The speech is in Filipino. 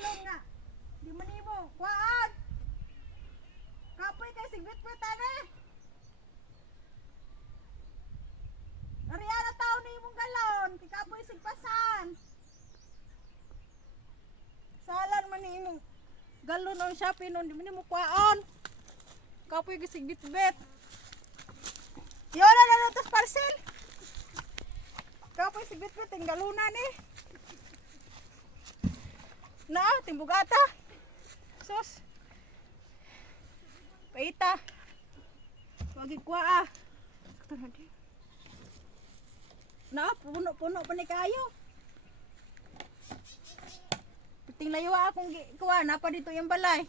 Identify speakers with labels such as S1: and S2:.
S1: log na. Di mo nimo. Kuhaan! Kapoy kay sigbit mo tani! Ariyan na tao ni imong galon. Kikapoy sigpasan. Salan man ni imong galon ang shopping nun. Di mo nimo kuhaan. Kapoy kay sigbit-bit. Yun na na parcel. Kapoy sigbit-bit ang galunan eh. Na, timbugata. Sus. Paita. Wagi kuha ah. Na. Na, puno-puno pa ni kayo. Piting layo akong gi- kuha. Napa dito yung balay.